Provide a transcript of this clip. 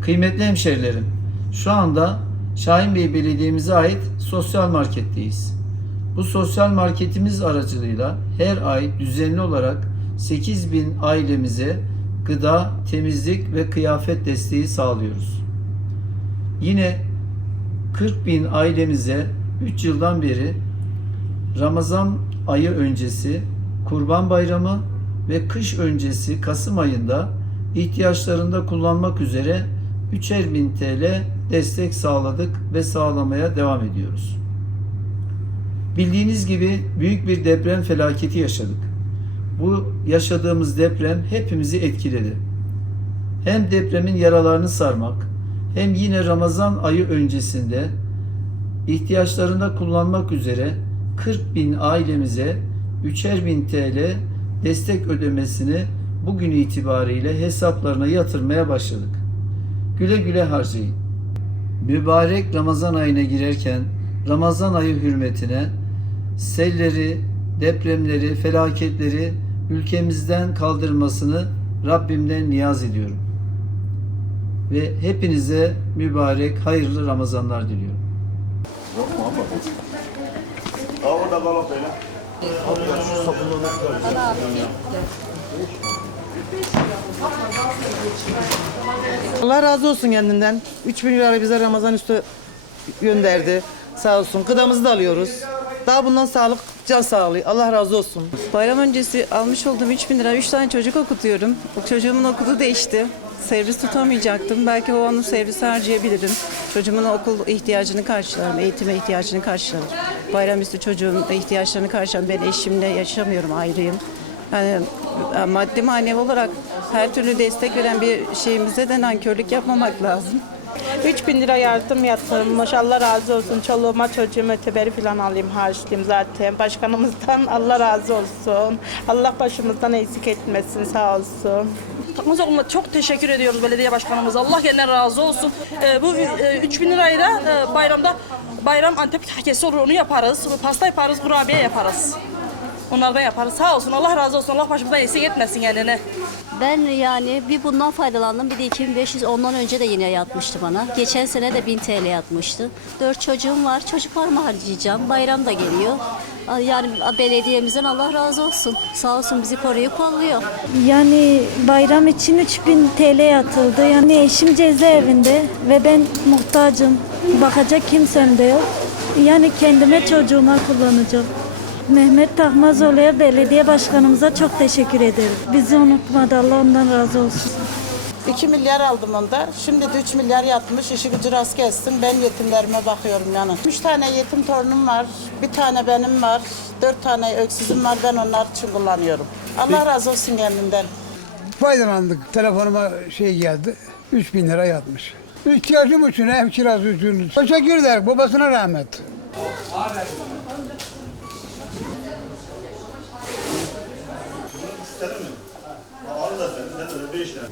Kıymetli hemşerilerim, şu anda Şahin Bey Belediye'mize ait sosyal marketteyiz. Bu sosyal marketimiz aracılığıyla her ay düzenli olarak 8 bin ailemize gıda, temizlik ve kıyafet desteği sağlıyoruz. Yine 40 bin ailemize 3 yıldan beri Ramazan ayı öncesi Kurban Bayramı ve kış öncesi Kasım ayında ihtiyaçlarında kullanmak üzere 3'er bin TL destek sağladık ve sağlamaya devam ediyoruz. Bildiğiniz gibi büyük bir deprem felaketi yaşadık. Bu yaşadığımız deprem hepimizi etkiledi. Hem depremin yaralarını sarmak, hem yine Ramazan ayı öncesinde ihtiyaçlarında kullanmak üzere 40 bin ailemize 3'er bin TL destek ödemesini bugün itibariyle hesaplarına yatırmaya başladık. Güle güle harcayın. Mübarek Ramazan ayına girerken Ramazan ayı hürmetine selleri, depremleri, felaketleri ülkemizden kaldırmasını Rabbimden niyaz ediyorum. Ve hepinize mübarek, hayırlı Ramazanlar diliyorum. Orada balon böyle. Allah razı olsun kendinden. 3 bin lira bize Ramazan üstü gönderdi. Sağ olsun. Gıdamızı da alıyoruz. Daha bundan sağlık, can sağlığı. Allah razı olsun. Bayram öncesi almış olduğum 3 bin lira 3 tane çocuk okutuyorum. Çocuğumun okulu değişti. Servis tutamayacaktım. Belki o anı servis harcayabilirim. Çocuğumun okul ihtiyacını karşılarım, eğitime ihtiyacını karşılarım. Bayramüstü çocuğun ihtiyaçlarını karşılarım. Ben eşimle yaşamıyorum, ayrıyım. Yani e, maddi manevi olarak her türlü destek veren bir şeyimize de nankörlük yapmamak lazım. 3 bin lira yardım yatırılmış. Allah razı olsun. Çoluğuma çocuğuma teberi falan alayım harçlıyım zaten. Başkanımızdan Allah razı olsun. Allah başımızdan eksik etmesin sağ olsun. Takmaz oğluma çok teşekkür ediyoruz belediye başkanımıza. Allah kendilerine razı olsun. Ee, bu e, 3 bin lirayı da e, bayramda bayram Antep kahkesi olur onu yaparız. Pasta yaparız, kurabiye yaparız. Onlardan yaparız. Sağ olsun Allah razı olsun. Allah başımızdan eksik etmesin kendini. Ben yani bir bundan faydalandım. Bir de 2500 ondan önce de yine yatmıştı bana. Geçen sene de 1000 TL yatmıştı. Dört çocuğum var. Çocuklarımı harcayacağım. Bayram da geliyor. Yani belediyemizden Allah razı olsun. Sağ olsun bizi koruyup kolluyor. Yani bayram için 3000 TL yatıldı. Yani eşim cezaevinde ve ben muhtacım. Bakacak kimsem de yok. Yani kendime çocuğuma kullanacağım. Mehmet Tahmazoğlu'ya belediye başkanımıza çok teşekkür ederim. Bizi unutmadı. Allah ondan razı olsun. 2 milyar aldım onda. Şimdi de 3 milyar yatmış. İşi gücü rast gelsin. Ben yetimlerime bakıyorum yani. 3 tane yetim torunum var. Bir tane benim var. 4 tane öksüzüm var. Ben onlar için kullanıyorum. Allah razı olsun kendinden. faydalandık. Telefonuma şey geldi. 3000 lira yatmış. İhtiyacım için ev kirası için. Teşekkür ederim babasına rahmet. Beşler.